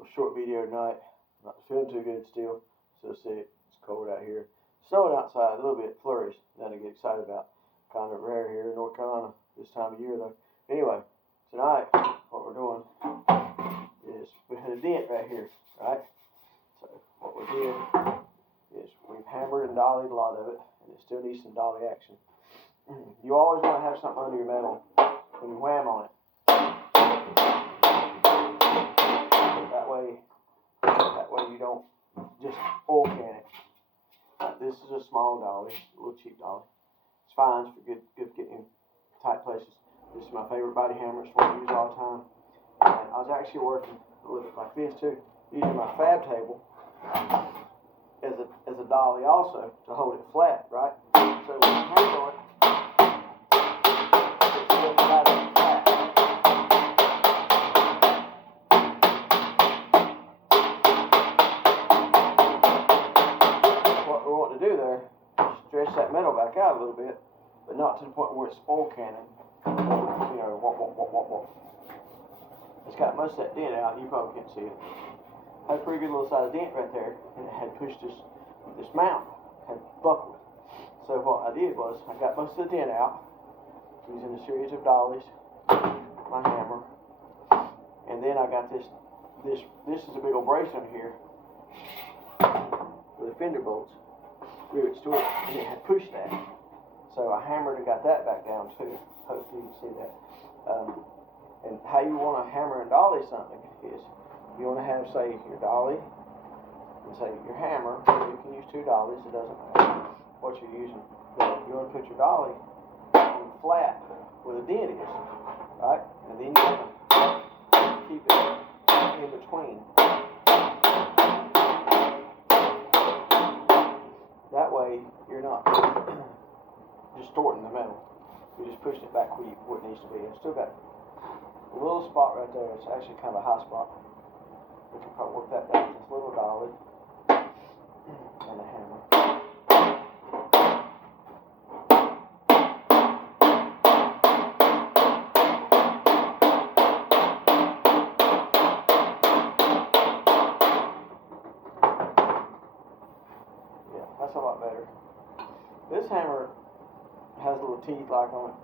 little short video tonight. Not feeling too good still. Still sick. It's cold out here. Snowing outside, a little bit flurries. Nothing to get excited about. Kind of rare here in North Carolina this time of year though. Anyway, tonight what we're doing is we had a dent right here, right? So what we did is we've hammered and dollied a lot of it, and it still needs some dolly action. You always want to have something under your metal when you wham on it. That way you don't just oil can it. This is a small dolly, a little cheap dolly. It's fine, it's for good getting in tight places. This is my favorite body hammer. It's what I use all the time. And I was actually working with it like this too, using my fab table as a dolly also to hold it flat, right? So when you hammer on it, it's still flat. What we want to do there is stretch that metal back out a little bit, but not to the point where it's oil canning. You know, it's got most of that dent out, and you probably can't see it. Had a pretty good little size dent right there, and it had pushed this mount, had buckled. So what I did was, I got most of the dent out, using a series of dollies, my hammer, and then I got this is a big old brace under here, with the fender bolts, rivets to it, and it had pushed that. So I hammered and got that back down too. Hopefully you can see that. And how you want to hammer and dolly something is, you want to have, say, your dolly, and say your hammer. You can use two dollies, it doesn't matter what you're using. But you want to put your dolly on flat where the dent is, right? And then you want to keep it in between. That way you're not distorting the metal. You're just pushing it back where it needs to be. It's still got a little spot right there. It's actually kind of a high spot. We can probably work that down with this little dolly and a hammer. Yeah, that's a lot better. This hammer has little teeth like on it.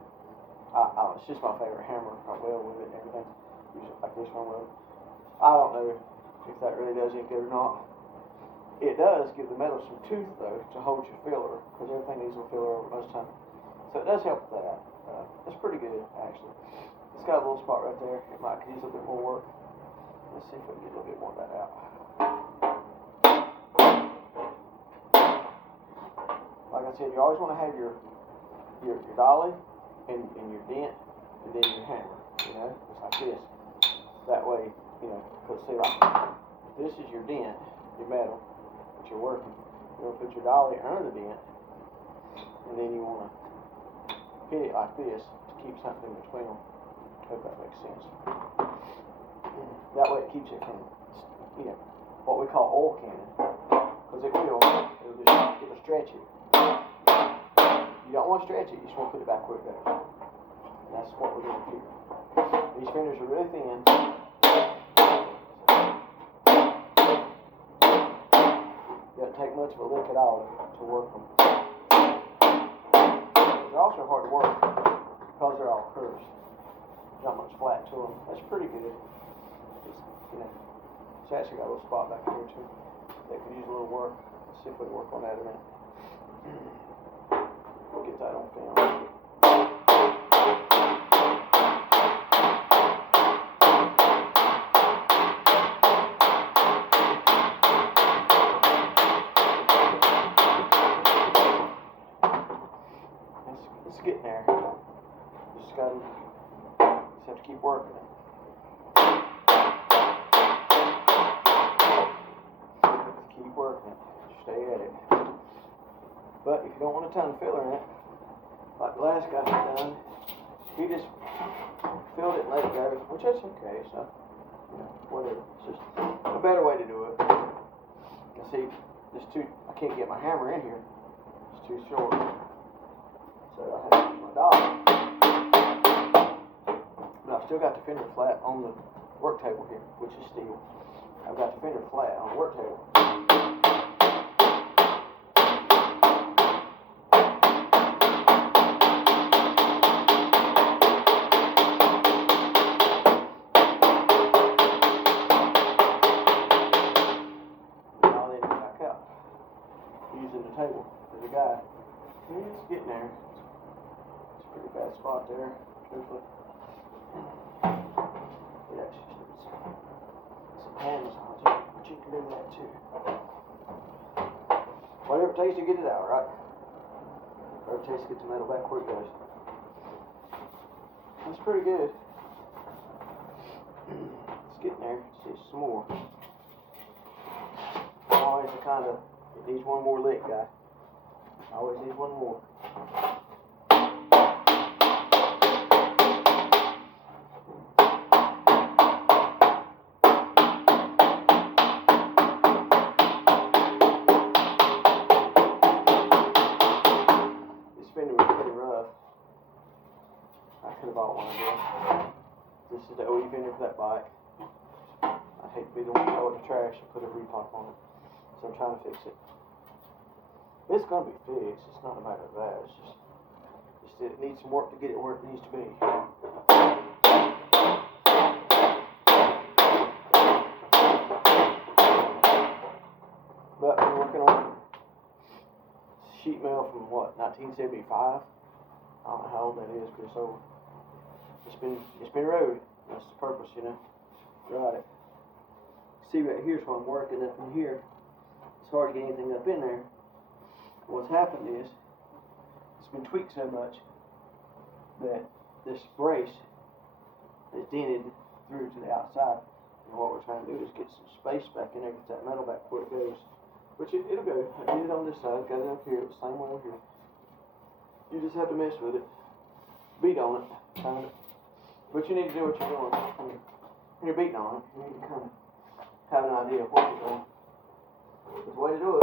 It's just my favorite hammer. I weld with it and everything. Use it like this one will. I don't know if that really does any good or not. It does give the metal some tooth though to hold your filler, because everything needs a filler over most of the time. So it does help with that. It's pretty good actually. It's got a little spot right there. It might use a little bit more work. Let's see if we can get a little bit more of that out. Like I said, you always want to have your dolly and your dent, and then your hammer, you know, just like this. That way, you know, because see, like, this is your dent, your metal that you're working. You want to put your dolly under the dent, and then you want to hit it like this to keep something in between them. Hope that makes sense. That way it keeps it from, you know, what we call oil canning, because it'll stretch it. You don't want to stretch it, you just want to put it back where it goes. And that's what we're doing here. These fingers are really thin. It doesn't take much of a lick at all to work them. They're also hard to work because they're all curves. Not much flat to them. That's pretty good. Just, you know, it's actually got a little spot back here too that could use a little work. Let's see if we can work on that in a minute. We'll get that on film. It's getting there. Just have to keep working it. Keep working it. Stay at it. But if you don't want a ton of filler in it, like the last guy had done, he just filled it and let it go, which is okay. So, you know, whatever. It's just a better way to do it. You see, I can't get my hammer in here. It's too short. So I have to use my dolly. But I've still got the fender flat on the work table here, which is steel. I've got the fender flat on the work table. Now then back out. Using the table. There's a guy. He's getting there. It's a pretty bad spot there, truthfully. It actually needs some hand massage, but you can do that too. Whatever it takes to get it out, right? Whatever it takes to get the metal back where it goes. That's pretty good. It's getting there. Let's see some more. Always the kind of, it needs one more lick, guy. Always needs one more. This fender was pretty rough. I could have bought one of them. This is the OE fender for that bike. I hate to be the one to throw it in the trash and put a repop on it. So I'm trying to fix it. It's gonna be fixed. It's not a matter of that. It's just it needs some work to get it where it needs to be. But we're working on sheet metal from what, 1975? I don't know how old that is, but it's old. It's been road. That's the purpose, you know. Right. See right here's where I'm working up in here. It's hard to get anything up in there. What's happened is it's been tweaked so much that this brace is dented through to the outside. And what we're trying to do is get some space back in there, get that metal back where it goes. Which it'll go. I did it on this side, got it up here, the same way over here. You just have to mess with it. Beat on it, kind of. But you need to do what you're doing. When you're beating on it, you need to kind of have an idea of what you're doing. There's a way to do it.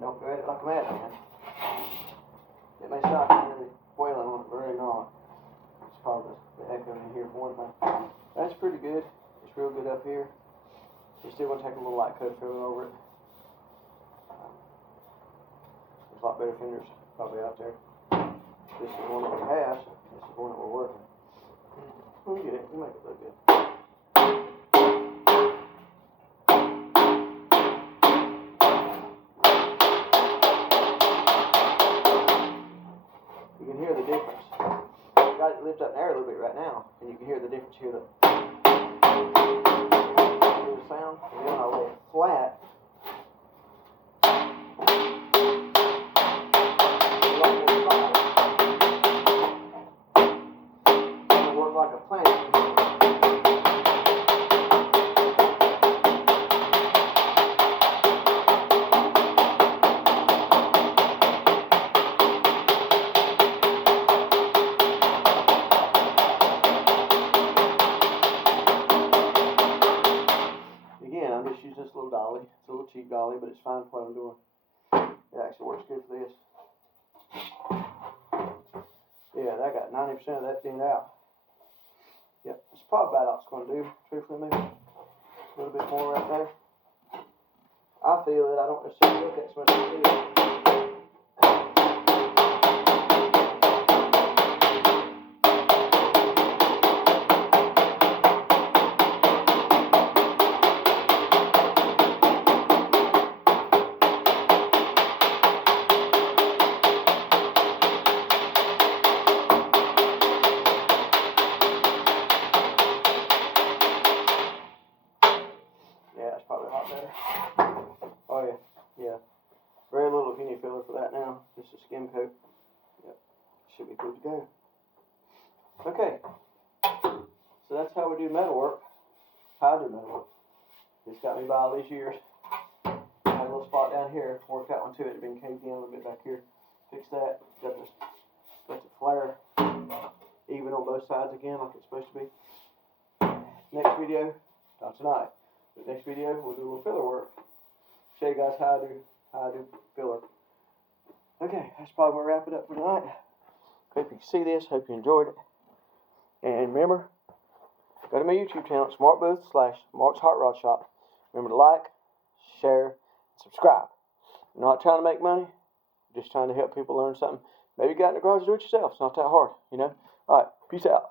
Don't go at it like a madman. It may stop you really wailing on it, but really not. It's probably the echo in here for one thing. That's pretty good. It's real good up here. You're still going to take a little light coat filler over it. There's a lot better fenders probably out there. This is one that we have, so this is one that we're working. We'll get it. We'll make it look good. You can hear the difference. I got it lift up in the air a little bit right now, and you can hear the difference. Hear the sound, and then when I lay it flat, it'll work like a planet. I'm just using this little dolly. It's a little cheap dolly, but it's fine for what I'm doing. It actually works good for this. Yeah, that got 90% of that thinned out. Yep, it's probably about all it's going to do. Truthfully, maybe a little bit more right there. I feel it. I don't necessarily look at so much as it is. Yeah, it's probably a lot better. Oh yeah, yeah. Very little if any filler for that now. Just a skim coat. Yep, should be good to go. Okay, so that's how we do metal work. How I do metal work. It's got me by all these years. I had a little spot down here. Worked out one to it. It's been caved in a little bit back here. Fix that. Got the flare even on both sides again like it's supposed to be. Next video, not tonight. But next video, we'll do a little filler work. Show you guys how I do I do filler. Okay, that's probably going to wrap it up for tonight. Hope you can see this. Hope you enjoyed it. And remember, go to my YouTube channel, SmartBooth/Mark's Hot Rod Shop. Remember to like, share, and subscribe. I'm not trying to make money. I'm just trying to help people learn something. Maybe you got in the garage to do it yourself. It's not that hard, you know. All right, peace out.